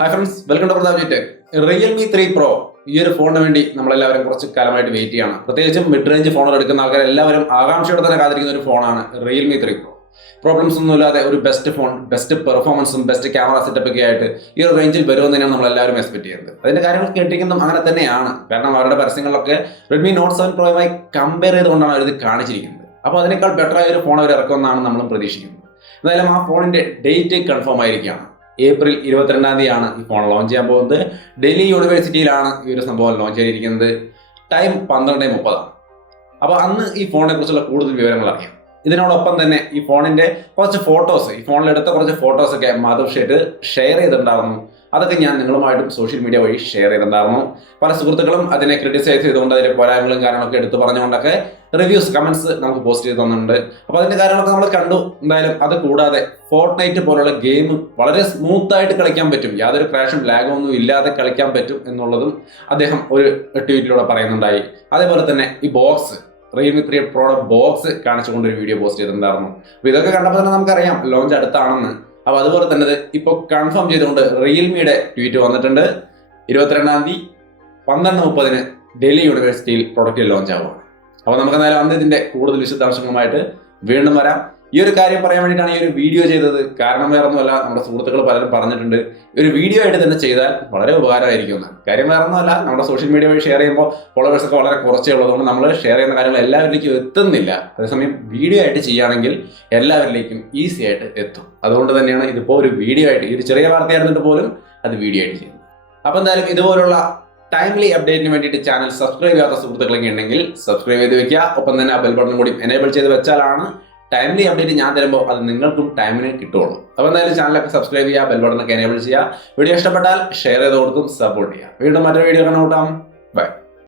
Hi friends, welcome to Pratap tech. Realme 3 pro ഈ ഒരു ഫോണിന് വേണ്ടി നമ്മളെല്ലാവരും കുറച്ച് കാലമായിട്ട് വെയിറ്റ് ചെയ്യാണ്. പ്രത്യേകിച്ചും മിഡ് റേഞ്ച് ഫോണുകൾ എടുക്കുന്ന ആൾക്കാർ എല്ലാവരും ആകാംക്ഷയോടെ തന്നെ കാത്തിരിക്കുന്ന ഒരു ഫോണാണ് റിയൽമി 3 പ്രോ. പ്രോബ്ലംസ് ഒന്നുമില്ലാതെ ഒരു ബെസ്റ്റ് ഫോൺ, ബെസ്റ്റ് പെർഫോമൻസും ബെസ്റ്റ് ക്യാമറ സെറ്റപ്പ് ഒക്കെ ആയിട്ട് ഈ ഒരു റേഞ്ചിൽ വരുമെന്ന് തന്നെയാണ് നമ്മളെല്ലാവരും എക്സ്പെക്ട് ചെയ്യുന്നത്. അതിന്റെ കാര്യങ്ങൾ കേട്ടിരിക്കുന്നതും അങ്ങനെ തന്നെയാണ്. കാരണം അവരുടെ പരസ്യങ്ങളിലൊക്കെ റെഡ്മി നോട്ട് 7 പ്രോയുമായി കമ്പയർ ചെയ്തുകൊണ്ടാണ് അവർ ഇത് കാണിച്ചിരിക്കുന്നത്. അപ്പോൾ അതിനേക്കാൾ ബെറ്റർ ആയ ഒരു ഫോൺ അവർ ഇറക്കുമെന്നാണ് നമ്മളും പ്രതീക്ഷിക്കുന്നത്. എന്തായാലും ആ ഫോണിന്റെ ഡേറ്റ് കൺഫേം ആയിരിക്കുകയാണ്. ഏപ്രിൽ 22-ാം തീയതിയാണ് ഈ ഫോൺ ലോഞ്ച് ചെയ്യാൻ പോകുന്നത്. ഡൽഹി യൂണിവേഴ്സിറ്റിയിലാണ് ഈ ഒരു സംഭവം ലോഞ്ച് ചെയ്തിരിക്കുന്നത്. ടൈം 12:30. അപ്പോൾ അന്ന് ഈ ഫോണിനെ കുറിച്ചുള്ള കൂടുതൽ വിവരങ്ങൾ അറിയാം. ഇതിനോടൊപ്പം തന്നെ ഈ ഫോണിന്റെ കുറച്ച് ഫോട്ടോസ്, ഈ ഫോണിലെടുത്ത കുറച്ച് ഫോട്ടോസ് ഒക്കെ മാധവ് ഷേട്ട് ഷെയർ ചെയ്തിട്ടുണ്ടായിരുന്നു. അതൊക്കെ ഞാൻ നിങ്ങളുമായിട്ടും സോഷ്യൽ മീഡിയ വഴി ഷെയർ ചെയ്തിട്ടുണ്ടായിരുന്നു. പല സുഹൃത്തുക്കളും അതിനെ ക്രിട്ടിസൈസ് ചെയ്തുകൊണ്ട് അതിന്റെ പോരായ്മകളും കാര്യങ്ങളൊക്കെ എടുത്തു പറഞ്ഞുകൊണ്ടൊക്കെ റിവ്യൂസ്, കമന്റ്സ് നമുക്ക് പോസ്റ്റ് ചെയ്ത് തന്നിട്ടുണ്ട്. അപ്പോൾ അതിന്റെ കാര്യങ്ങളൊക്കെ നമ്മൾ കണ്ടു. എന്തായാലും അത് കൂടാതെ ഫോർട്ട്നൈറ്റ് പോലുള്ള ഗെയിം വളരെ സ്മൂത്ത് ആയിട്ട് കളിക്കാൻ പറ്റും, യാതൊരു ക്രാഷും ലാഗും ഒന്നും ഇല്ലാതെ കളിക്കാൻ പറ്റും എന്നുള്ളതും അദ്ദേഹം ഒരു ട്വീറ്റിലൂടെ പറയുന്നുണ്ടായി. അതേപോലെ തന്നെ ഈ ബോക്സ്, റിയൽമി 3 പ്രോയുടെ ബോക്സ് കാണിച്ചുകൊണ്ട് ഒരു വീഡിയോ പോസ്റ്റ് ചെയ്തിട്ടുണ്ടായിരുന്നു. അപ്പോൾ ഇതൊക്കെ കണ്ടപ്പോൾ തന്നെ നമുക്കറിയാം ലോഞ്ച് അടുത്താണെന്ന്. അപ്പോൾ അതുപോലെ തന്നെ ഇപ്പോൾ കൺഫേം ചെയ്തുകൊണ്ട് റിയൽമിയുടെ ട്വീറ്റ് വന്നിട്ടുണ്ട്. 22-ാം തീയതി 12:30 ഡൽഹി യൂണിവേഴ്സിറ്റിയിൽ പ്രൊഡക്റ്റ് ലോഞ്ച് ആവുകയാണ്. അപ്പോൾ നമുക്ക് എന്തായാലും അന്ന് ഇതിന്റെ കൂടുതൽ വിശദാംശങ്ങളുമായിട്ട് വീണ്ടും വരാം. ഈ ഒരു കാര്യം പറയാൻ വേണ്ടിയിട്ടാണ് ഈ ഒരു വീഡിയോ ചെയ്തത്. കാരണം വേറെ ഒന്നുമല്ല, നമ്മുടെ സുഹൃത്തുക്കൾ പലരും പറഞ്ഞിട്ടുണ്ട് ഒരു വീഡിയോ ആയിട്ട് തന്നെ ചെയ്താൽ വളരെ ഉപകാരമായിരിക്കും എന്ന്. കാര്യം വേറെ ഒന്നുമല്ല, നമ്മുടെ സോഷ്യൽ മീഡിയ വഴി ഷെയർ ചെയ്യുമ്പോൾ ഫോളോവേഴ്സ് ഒക്കെ വളരെ കുറച്ചേ ഉള്ളതുകൊണ്ട് നമ്മൾ ഷെയർ ചെയ്യുന്ന കാര്യങ്ങൾ എല്ലാവരിലേക്കും എത്തുന്നില്ല. അതേസമയം വീഡിയോ ആയിട്ട് ചെയ്യുകയാണെങ്കിൽ എല്ലാവരിലേക്കും ഈസി ആയിട്ട് എത്തും. അതുകൊണ്ട് തന്നെയാണ് ഇതിപ്പോൾ ഒരു വീഡിയോ ആയിട്ട്, ഈ ഒരു ചെറിയ വാർത്തയായിരുന്നിട്ട് പോലും അത് വീഡിയോ ആയിട്ട് ചെയ്യുന്നത്. അപ്പോൾ എന്തായാലും ഇതുപോലുള്ള ടൈംലി അപ്ഡേറ്റിന് വേണ്ടിയിട്ട് ചാനൽ സബ്സ്ക്രൈബ് ചെയ്യാത്ത സുഹൃത്തുക്കളൊക്കെ ഉണ്ടെങ്കിൽ സബ്സ്ക്രൈബ് ചെയ്ത് വെക്കുക. ഒപ്പം തന്നെ ബെൽ ബട്ടൺ കൂടി എനേബിൾ ചെയ്ത് വെച്ചാലാണ് ടൈംലി അപ്ഡേറ്റ് ഞാൻ തരുമ്പോൾ അത് നിങ്ങൾക്കും ടൈമിന് കിട്ടുള്ളൂ. അപ്പോൾ എന്തായാലും ചാനലൊക്കെ സബ്സ്ക്രൈബ് ചെയ്യുക, ബെൽ ബട്ടണൊക്കെ എനേബിൾ ചെയ്യുക. വീഡിയോ ഇഷ്ടപ്പെട്ടാൽ ഷെയർ ചെയ്ത് കൊടുക്കും, സപ്പോർട്ട് ചെയ്യുക. വീണ്ടും മറ്റൊരു വീഡിയോ കാണാം. ബൈ.